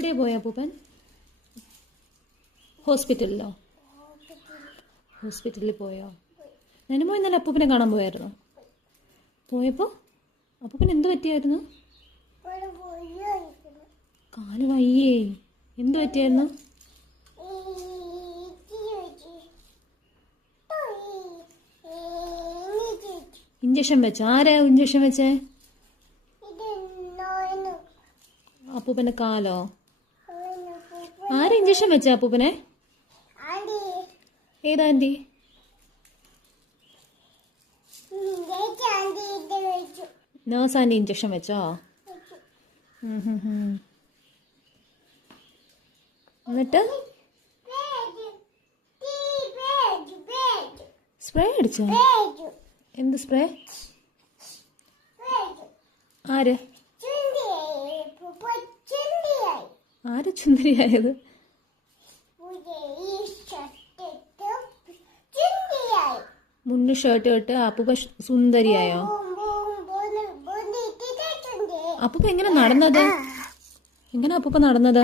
എവിടെയാ പോയ അപ്പൂപ്പൻ? ഹോസ്പിറ്റലിലോ? ഹോസ്പിറ്റലിൽ പോയോ? നനുമോ ഇന്നലെ അപ്പൂപ്പനെ കാണാൻ പോയായിരുന്നു. പോയപ്പോൾ അപ്പൂപ്പൻ എന്ത് പറ്റിയായിരുന്നു? കാല് വയ്യേ? എന്ത് പറ്റിയായിരുന്നു? ഇഞ്ചക്ഷൻ വെച്ചോ? ആരാ ഇഞ്ചക്ഷൻ വെച്ചേ? അപ്പൂപ്പന്റെ കാലോ? ആരാ ഇഞ്ചക്ഷൻ വെച്ചേ അപ്പൂപ്പനെ? ഏതാ ആന്റി? നേഴ്സ് ആന്റി ഇഞ്ചക്ഷൻ വെച്ചോ? എന്നിട്ട് സ്പ്രേ അടിച്ചോ? എന്ത് സ്പ്രേ? ആര് ആര് ചുന്ദരിയായത്? മുന്ന് ഷർട്ട് ഇട്ട് അപ്പൂപ്പ സുന്ദരിയായോ? അപ്പൂപ്പ എങ്ങനെ നടന്നത്? എങ്ങനെ അപ്പൂപ്പ നടന്നത്?